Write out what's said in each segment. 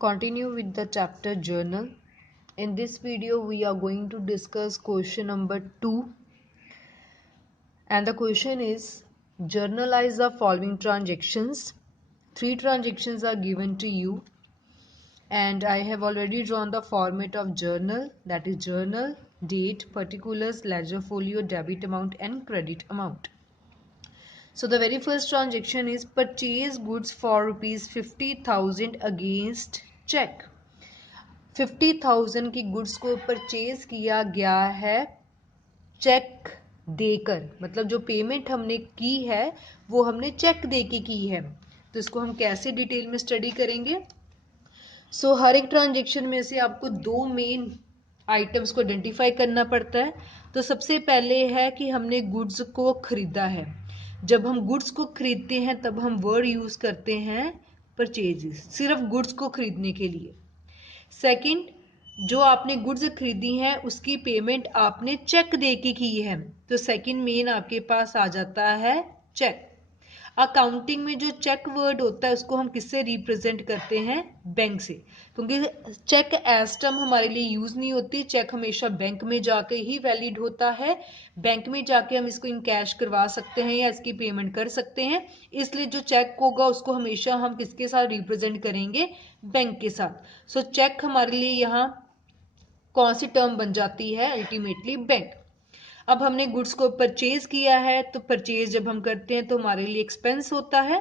Continue with the chapter journal. In this video, we are going to discuss question number 2. And the question is, journalize the following transactions. 3 transactions are given to you. And I have already drawn the format of journal. That is journal, date, particulars, ledger folio, debit amount and credit amount. So the very first transaction is purchase goods for rupees 50,000 against check. 50,000 की goods को purchase किया गया है check देकर, मतलब जो payment हमने की है वो हमने चेक देके की है। तो इसको हम कैसे डिटेल में स्टडी करेंगे। सो हर एक ट्रांजेक्शन में से आपको 2 मेन आइटम्स को आइडेंटिफाई करना पड़ता है। तो सबसे पहले है कि हमने गुड्स को खरीदा है। जब हम गुड्स को खरीदते हैं तब हम वर्ड यूज करते हैं परचेजेस, सिर्फ गुड्स को खरीदने के लिए। सेकंड, जो आपने गुड्स खरीदी हैं उसकी पेमेंट आपने चेक देके की है, तो सेकंड मेन आपके पास आ जाता है चेक। अकाउंटिंग में जो चेक वर्ड होता है उसको हम किससे रिप्रेजेंट करते हैं, बैंक से, क्योंकि चेक एज टर्म हमारे लिए यूज नहीं होती। चेक हमेशा बैंक में जाके ही वैलिड होता है। बैंक में जाके हम इसको इन कैश करवा सकते हैं या इसकी पेमेंट कर सकते हैं। इसलिए जो चेक होगा उसको हमेशा हम किसके साथ रिप्रेजेंट करेंगे, बैंक के साथ। सो चेक हमारे लिए यहाँ कौन सी टर्म बन जाती है, अल्टीमेटली बैंक। अब हमने गुड्स को परचेज किया है, तो परचेज जब हम करते हैं तो हमारे लिए एक्सपेंस होता है।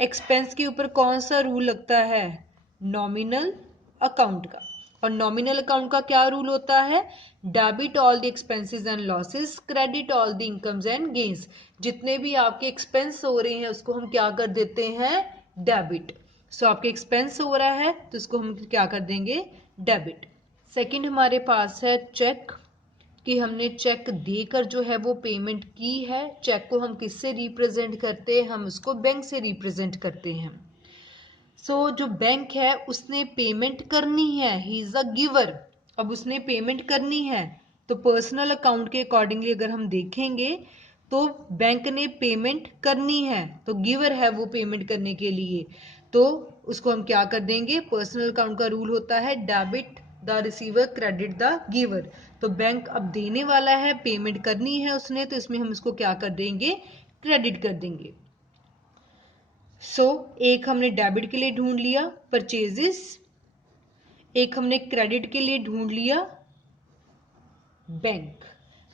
एक्सपेंस के ऊपर कौन सा रूल लगता है, नॉमिनल अकाउंट का। और नॉमिनल अकाउंट का क्या रूल होता है, debit all the expenses and losses, credit all the incomes and gains. जितने भी आपके एक्सपेंस हो रहे हैं उसको हम क्या कर देते हैं, डेबिट। सो आपके एक्सपेंस हो रहा है तो इसको हम क्या कर देंगे, डेबिट। सेकंड हमारे पास है चेक, कि हमने चेक देकर जो है वो पेमेंट की है। चेक को हम किससे रिप्रेजेंट करते हैं, हम उसको बैंक से रिप्रेजेंट करते हैं। सो जो बैंक है उसने पेमेंट करनी है, ही इज अ गिवर। अब उसने पेमेंट करनी है तो पर्सनल अकाउंट के अकॉर्डिंगली अगर हम देखेंगे तो बैंक ने पेमेंट करनी है, तो गिवर है वो पेमेंट करने के लिए, तो उसको हम क्या कर देंगे, पर्सनल अकाउंट का रूल होता है debit the receiver credit the giver. तो बैंक अब देने वाला है, पेमेंट करनी है उसने, तो इसमें हम इसको क्या कर देंगे, क्रेडिट कर देंगे। सो एक हमने डेबिट के लिए ढूंढ लिया परचेजेस, एक हमने क्रेडिट के लिए ढूंढ लिया बैंक,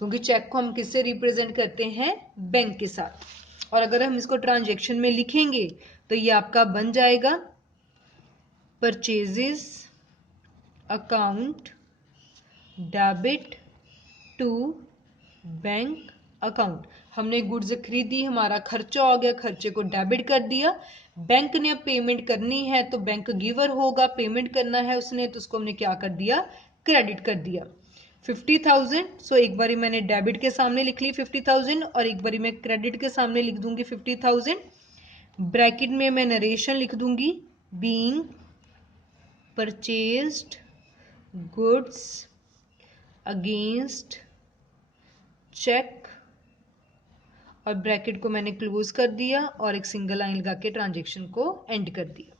क्योंकि चेक को हम किससे रिप्रेजेंट करते हैं, बैंक के साथ। और अगर हम इसको ट्रांजैक्शन में लिखेंगे तो ये आपका बन जाएगा purchases account debit to bank account. हमने गुड्स खरीदी, हमारा खर्चा हो गया, खर्चे को डेबिट कर दिया। बैंक ने अब पेमेंट करनी है तो बैंक गिवर होगा, पेमेंट करना है उसने तो उसको हमने क्या कर दिया, क्रेडिट कर दिया। 50,000, सो एक बारी मैंने डेबिट के सामने लिख ली 50,000 और एक बारी मैं क्रेडिट के सामने लिख दूंगी 50,000। ब्रैकेट में मैं नरेशन लिख दूंगी, being purchased goods against cheque, और ब्रैकेट को मैंने क्लोज कर दिया और एक सिंगल लाइन लगा के ट्रांजेक्शन को एंड कर दिया।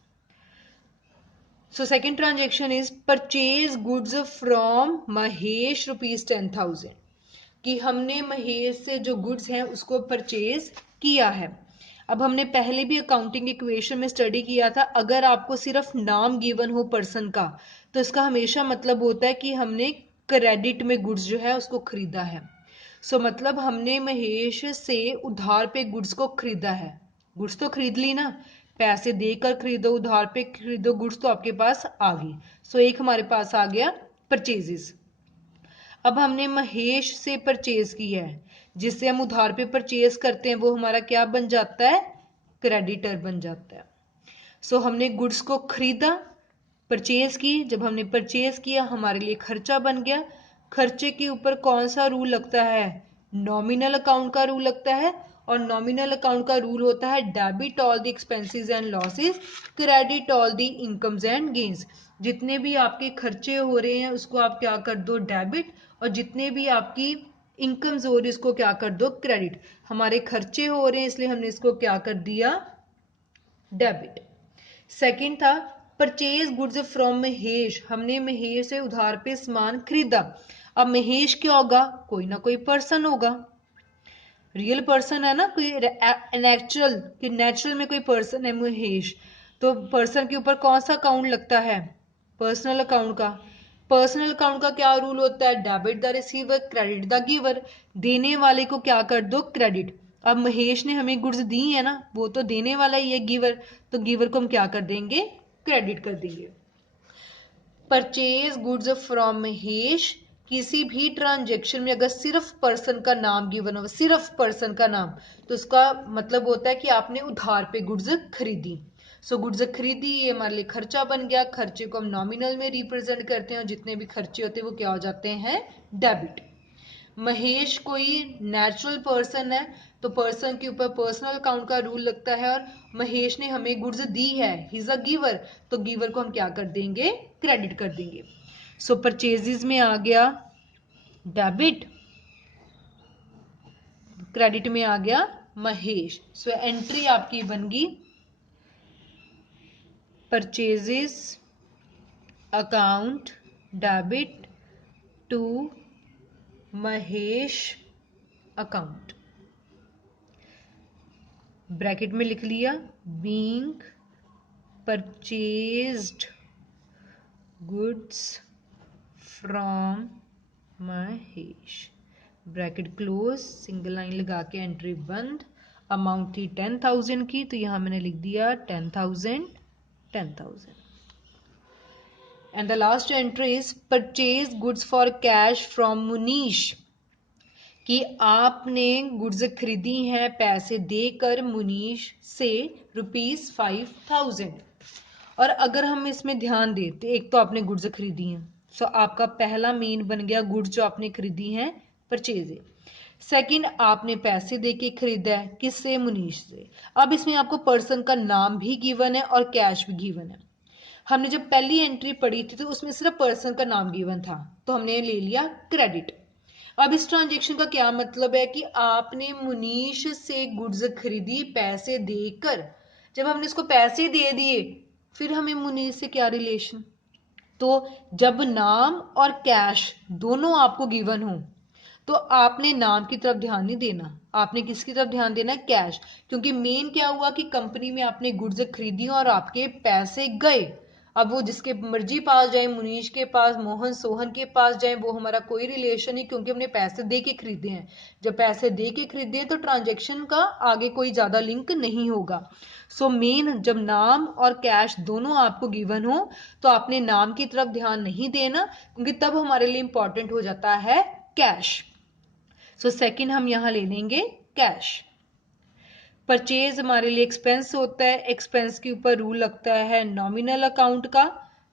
So second transaction is purchase goods from Mahesh rupees 10,000, कि हमने महेश से जो गुड्स हैं उसको परचेज किया है। अब हमने पहले भी अकाउंटिंग इक्वेशन में स्टडी किया था, अगर आपको सिर्फ नाम गिवन हो पर्सन का तो इसका हमेशा मतलब होता है कि हमने क्रेडिट में गुड्स जो है उसको खरीदा है। सो मतलब हमने महेश से उधार पे गुड्स को खरीदा है। गुड्स तो खरीद ली ना, पैसे देकर खरीदो, उधार पे खरीदो, गुड्स तो आपके पास आ गई। सो एक हमारे पास आ गया परचेजेस। अब हमने महेश से परचेज किया है, जिससे हम उधार पे परचेज करते हैं वो हमारा क्या बन जाता है, क्रेडिटर बन जाता है। सो हमने गुड्स को खरीदा, परचेज की, जब हमने परचेज किया हमारे लिए खर्चा बन गया। खर्चे के ऊपर कौन सा रूल लगता है, नॉमिनल अकाउंट का रूल लगता है, और नॉमिनल अकाउंट का रूल होता है debit all the expenses and losses, credit all the incomes and gains. जितने भी आपके खर्चे हो रहे हैं उसको आप क्या कर दो, डेबिट, और जितने भी आपकी इनकम्स हो रही है उसको क्या कर दो, क्रेडिट। हमारे खर्चे हो रहे हैं इसलिए हमने इसको क्या कर दिया, डेबिट। सेकंड था परचेज गुड्स फ्रॉम महेश, हमने महेश से उधार पे सामान खरीदा। अब महेश क्या होगा, कोई ना कोई पर्सन होगा, रियल पर्सन है ना, कोई नेचुरल, कि नेचुरल में कोई पर्सन है महेश, तो पर्सन के ऊपर कौन सा अकाउंट लगता है, पर्सनल अकाउंट का। पर्सनल अकाउंट का क्या रूल होता है, debit the receiver credit the giver, देने वाले को क्या कर दो, क्रेडिट। अब महेश ने हमें गुड्स दी है ना, वो तो देने वाला ही है, गिवर, तो गिवर को हम क्या कर देंगे, क्रेडिट कर देंगे। परचेज गुड्स फ्रॉम महेश, किसी भी ट्रांजेक्शन में अगर सिर्फ पर्सन का नाम गिवन हो, सिर्फ पर्सन का नाम, तो उसका मतलब होता है कि आपने उधार पे गुड्स खरीदी। सो गुड्स खरीदी, ये हमारे लिए खर्चा बन गया, खर्चे को हम नॉमिनल में रिप्रेजेंट करते हैं और जितने भी खर्चे होते हैं वो क्या हो जाते हैं, डेबिट। महेश कोई नेचुरल पर्सन है, तो पर्सन के ऊपर पर्सनल अकाउंट का रूल लगता है, और महेश ने हमें गुड्स दी है, ही इज अ गिवर, तो गिवर को हम क्या कर देंगे, क्रेडिट कर देंगे। सो परचेजेस में आ गया डेबिट, क्रेडिट में आ गया महेश। सो एंट्री आपकी बन गई purchases account debit to Mahesh account, bracket में लिख लिया, being purchased goods from Mahesh, bracket close, single line लगा के एंट्री बंद। अमाउंट थी 10,000 की, तो यहां मैंने लिख दिया 10,000 10,000। And the last entry is purchase goods for cash from Munish, कि आपने गुड्स खरीदी हैं पैसे देकर मुनीश से ₹5,000। और अगर हम इसमें ध्यान दें तो एक तो आपने गुड्स खरीदी हैं, सो आपका पहला मेन बन गया गुड्स जो आपने खरीदी हैं परचेज है। सेकंड, आपने पैसे देके खरीदा है, किससे, मुनीश से। अब इसमें आपको पर्सन का नाम भी गिवन है और कैश भी गिवन है। हमने जब पहली एंट्री पढ़ी थी तो उसमें सिर्फ पर्सन का नाम गिवन था, तो हमने ले लिया क्रेडिट। अब इस ट्रांजेक्शन का क्या मतलब है कि आपने मुनीश से गुड्स खरीदी पैसे देकर, जब हमने इसको पैसे दे दिए फिर हमें मुनीश से क्या रिलेशन, तो जब नाम और कैश दोनों आपको गिवन हो तो आपने नाम की तरफ ध्यान नहीं देना, आपने किसकी तरफ ध्यान देना है, कैश। क्योंकि मेन क्या हुआ कि कंपनी में आपने गुड्स खरीदी और आपके पैसे गए, अब वो जिसके मर्जी पास जाए, मुनीश के पास, मोहन सोहन के पास जाए, वो हमारा कोई रिलेशन नहीं, क्योंकि हमने पैसे दे के खरीदे हैं। जब पैसे दे के खरीदे हैं तो ट्रांजेक्शन का आगे कोई ज्यादा लिंक नहीं होगा। सो मेन जब नाम और कैश दोनों आपको गिवन हो तो आपने नाम की तरफ ध्यान नहीं देना, क्योंकि तब हमारे लिए इंपॉर्टेंट हो जाता है कैश। सो सेकंड हम यहां ले लेंगे कैश। परचेज हमारे लिए एक्सपेंस होता है, एक्सपेंस के ऊपर रूल लगता है नॉमिनल अकाउंट का,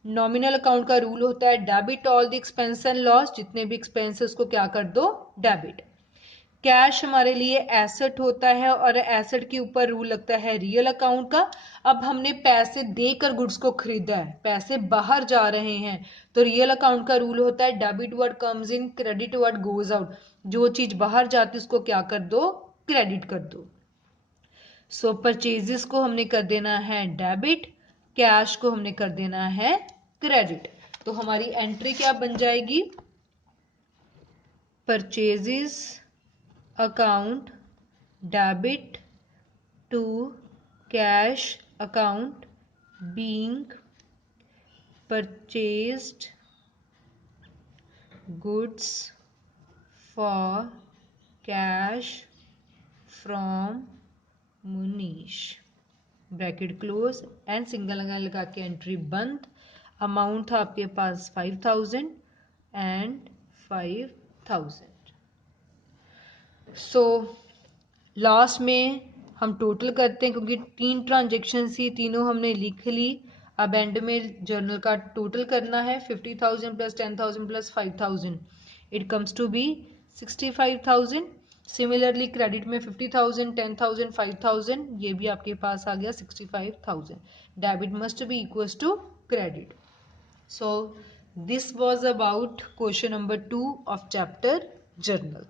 नॉमिनल अकाउंट का रूल होता है debit all the expense and loss, जितने भी एक्सपेंस है उसको क्या कर दो, डेबिट। कैश हमारे लिए एसेट होता है और एसेट के ऊपर रूल लगता है रियल अकाउंट का। अब हमने पैसे देकर गुड्स को खरीदा है, पैसे बाहर जा रहे हैं, तो रियल अकाउंट का रूल होता है debit what comes in credit what goes out, जो चीज बाहर जाती है उसको क्या कर दो, क्रेडिट कर दो। सो परचेजेस को हमने कर देना है डेबिट, कैश को हमने कर देना है क्रेडिट। तो हमारी एंट्री क्या बन जाएगी, purchases account debit to cash account being purchased goods for cash from Munish, bracket close and single लगा के एंट्री बंद। अमाउंट था आपके पास 5,000 एंड 5,000। सो लास्ट में हम टोटल करते हैं, क्योंकि 3 ट्रांजेक्शन थी, तीनों हमने लिख ली। अब एंड में जर्नल का टोटल करना है, 50,000 plus 10,000 plus 5,000, it comes to be 65,000। Similarly credit में 50,000 10,000 5,000, ये भी आपके पास आ गया 65,000। Debit must be equals to credit. So this was about question number 2 of chapter journal.